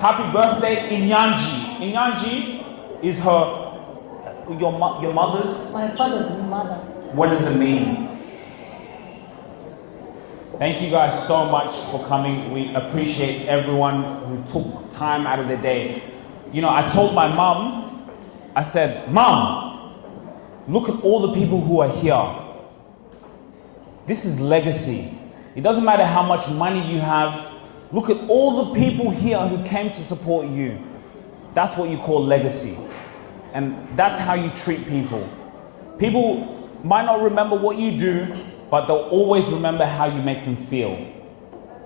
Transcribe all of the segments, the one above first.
Happy birthday, Inyanji. Inyanji is your mother's? My father's mother. What does it mean? Thank you guys so much for coming. We appreciate everyone who took time out of their day. You know, I told my mom, I said, Mom, look at all the people who are here. This is legacy. It doesn't matter how much money you have. Look at all the people here who came to support you. That's what you call legacy. And that's how you treat people. People might not remember what you do, but they'll always remember how you make them feel.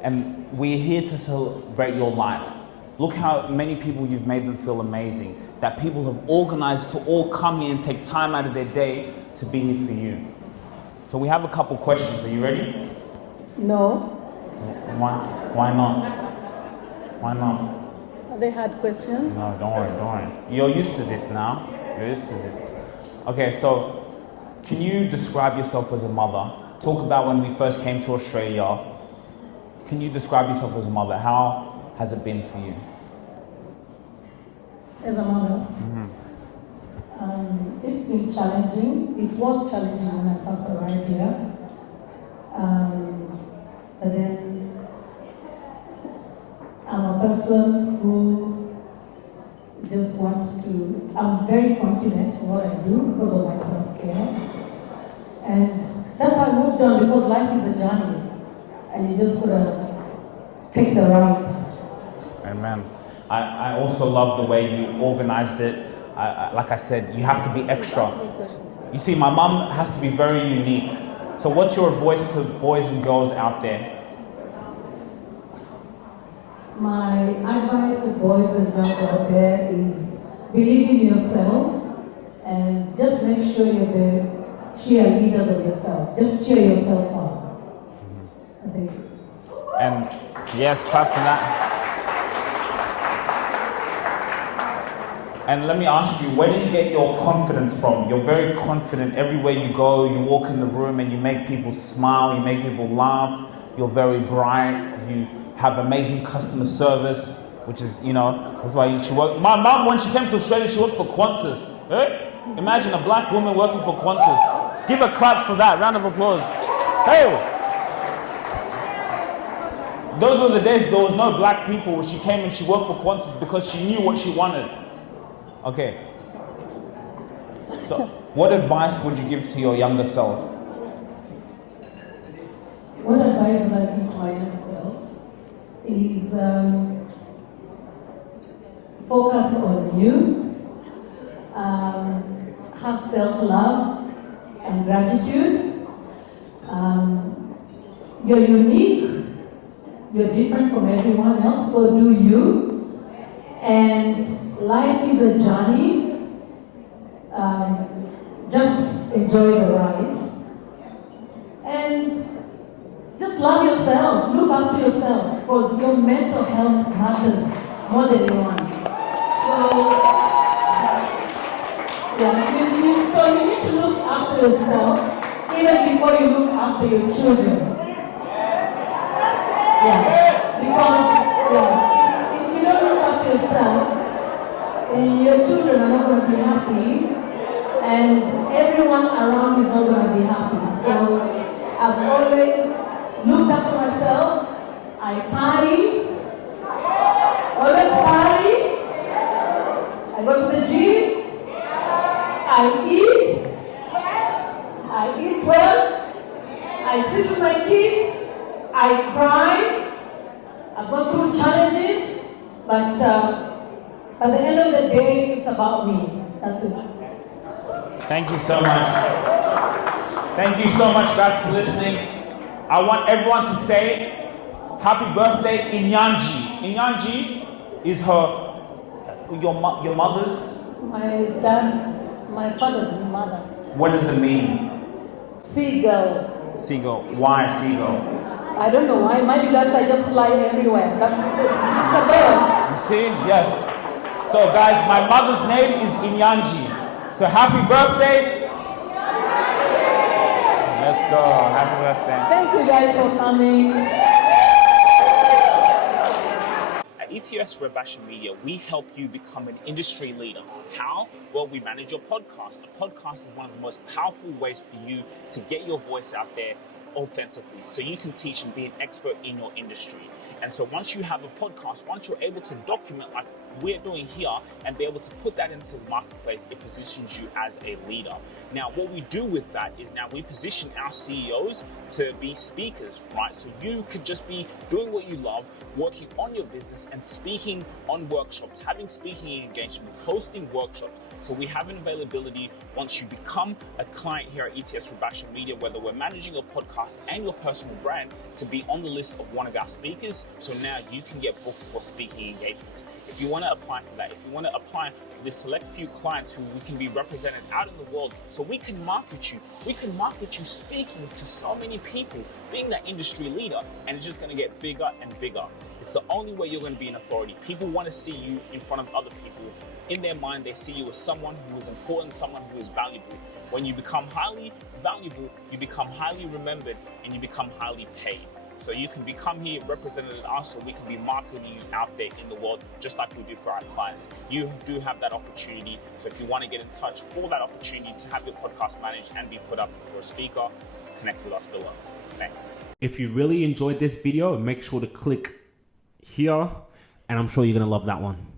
And we're here to celebrate your life. Look how many people you've made them feel amazing. That people have organized to all come here and take time out of their day to be here for you. So we have a couple questions. Are you ready? No. Why not? Why not? They had questions? No, don't worry. You're used to this now. You're used to this. Okay, so can you describe yourself as a mother? Talk about when we first came to Australia. Can you describe yourself as a mother? How has it been for you? As a mother? It's been challenging. It was challenging when I first arrived here. But then I'm a person who just wants to, I'm very confident in what I do because of my self-care. And that's how I moved on, because life is a journey. And you just gotta take the ride. Amen. I also love the way you organized it. Like I said, you have to be extra. You see, my mom has to be very unique. So what's your voice to boys and girls out there? My advice to boys and girls out there is believe in yourself and just make sure you're the cheerleaders of yourself. Just cheer yourself up. Thank you. And yes, clap for that. And let me ask you, where do you get your confidence from? You're very confident everywhere you go. You walk in the room and you make people smile, you make people laugh. You're very bright. You have amazing customer service, which is, you know, that's why she worked. My mom, when she came to Australia, she worked for Qantas. Eh? Imagine a black woman working for Qantas. Give a clap for that. Round of applause. Hey! Those were the days there was no black people. She came and she worked for Qantas because she knew what she wanted. Okay. So, what advice would you give to your younger self? What advice would I give to my younger self is focus on you, have self-love and gratitude. You're unique, you're different from everyone else, so do you. And life is a journey. Just enjoy the ride. And just love yourself. Look after yourself, because your mental health matters more than anyone. So, so you need to look after yourself even before you look after your children. Because if you don't look after yourself, your children are not going to be happy, and everyone around is not going to be happy. So I've always looked after myself. I party, always party. I go to the gym. I eat well. I sit with my kids. I cry. I've gone through challenges, but at the end of the day, it's about me. That's it. Thank you so much. Thank you so much, guys, for listening. I want everyone to say happy birthday, Inyanji. Inyanji is your mother's? My father's mother. What does it mean? Seagull. Seagull. Why seagull? I don't know why. Maybe that's I just fly everywhere. It's a bird. You see? Yes. So guys, my mother's name is Inyanji. So happy birthday. Let's go. Happy birthday. Thank you guys for coming. I eat ETS Rubasha Media, we help you become an industry leader. How? Well, we manage your podcast. A podcast is one of the most powerful ways for you to get your voice out there authentically, so you can teach and be an expert in your industry. And so once you have a podcast, once you're able to document like we're doing here and be able to put that into the marketplace, it positions you as a leader. Now, what we do with that is now we position our CEOs to be speakers, right? So you could just be doing what you love, working on your business and speaking on workshops, having speaking engagements, hosting workshops. So we have an availability once you become a client here at ETS Rubasha Media, whether we're managing your podcast and your personal brand, to be on the list of one of our speakers. So now you can get booked for speaking engagements. If you want to apply for that, if you want to apply for this select few clients who we can be represented out in the world, so we can market you speaking to so many people, being that industry leader, and it's just going to get bigger and bigger. It's the only way you're going to be an authority. People want to see you in front of other people. In their mind, they see you as someone who is important, someone who is valuable. When you become highly valuable, you become highly remembered, and you become highly paid. So you can become here represented at us, so we can be marketing you out there in the world, just like we do for our clients. You do have that opportunity. So if you want to get in touch for that opportunity to have your podcast managed and be put up for a speaker, connect with us below. Thanks. If you really enjoyed this video, make sure to click here, and I'm sure you're going to love that one.